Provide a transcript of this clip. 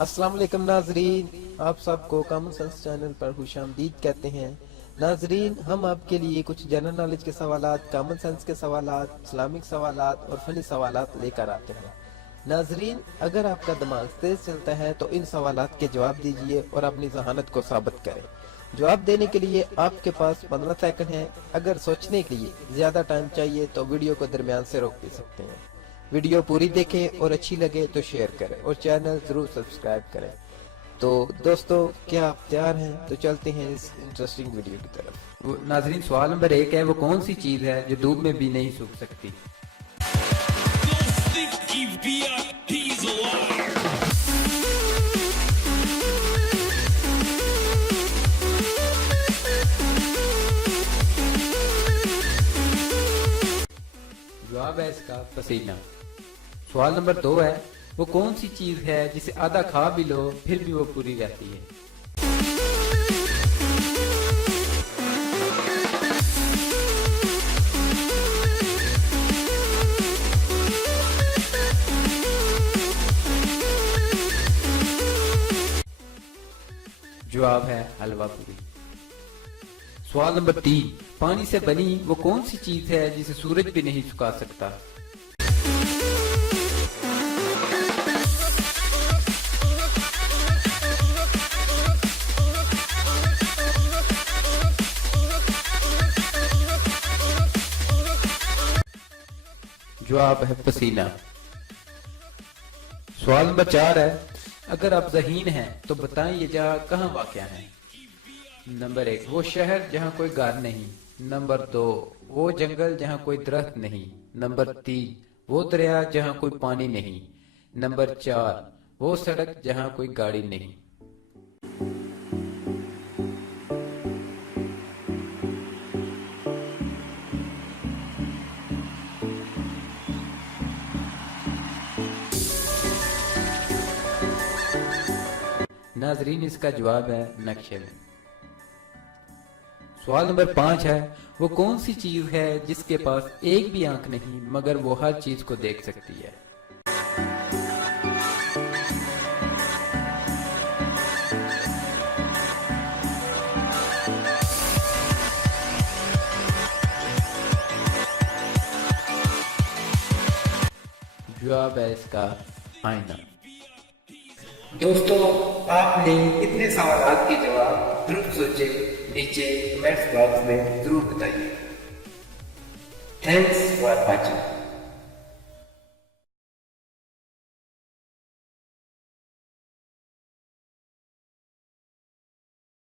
अस्सलाम वालेकुम नाजरीन, आप सबको कॉमन सेंस चैनल पर खुशामदीद कहते हैं। नाजरीन, हम आपके लिए कुछ जनरल नॉलेज के सवालात, कॉमन सेंस के सवालात, इस्लामिक सवालात और फनी सवालात लेकर आते हैं। नाजरीन, अगर आपका दिमाग तेज चलता है तो इन सवालात के जवाब दीजिए और अपनी जहानत को साबित करें। जवाब देने के लिए आपके पास 15 सेकंड हैं। अगर सोचने के लिए ज्यादा टाइम चाहिए तो वीडियो को दरमियान से रोक भी सकते हैं। वीडियो पूरी देखें और अच्छी लगे तो शेयर करें और चैनल जरूर सब्सक्राइब करें। तो दोस्तों, क्या आप तैयार हैं? तो चलते हैं इस इंटरेस्टिंग वीडियो की तरफ। नाजरीन, सवाल नंबर 1 है, वो कौन सी चीज है जो धूप में भी नहीं सूख सकती? जवाब है इसका पसीना। सवाल नंबर 2 है, वो कौन सी चीज है जिसे आधा खा भी लो फिर भी वो पूरी रहती है? जवाब है हलवा पूरी। सवाल नंबर 3, पानी से बनी वो कौन सी चीज है जिसे सूरज भी नहीं सुखा सकता? जवाब है पसीना। सवाल नंबर 4 है, अगर आप ज़हीन हैं तो बताएं ये जगह कहाँ वाक़या है? नंबर 1, वो शहर जहाँ कोई घर नहीं। नंबर 2, वो जंगल जहाँ कोई दरख्त नहीं। नंबर 3, वो दरिया जहाँ कोई पानी नहीं। नंबर 4, वो सड़क जहाँ कोई गाड़ी नहीं। नाजरीन, इसका जवाब है नक्शे में। सवाल नंबर 5 है, वो कौन सी चीज है जिसके पास एक भी आंख नहीं मगर वो हर चीज को देख सकती है? जवाब है इसका आईना। दोस्तों, आपने इतने सवालों के जवाब जरूर सोचे, नीचे कमेंट्स बॉक्स में जरूर बताइए। Thanks for watching.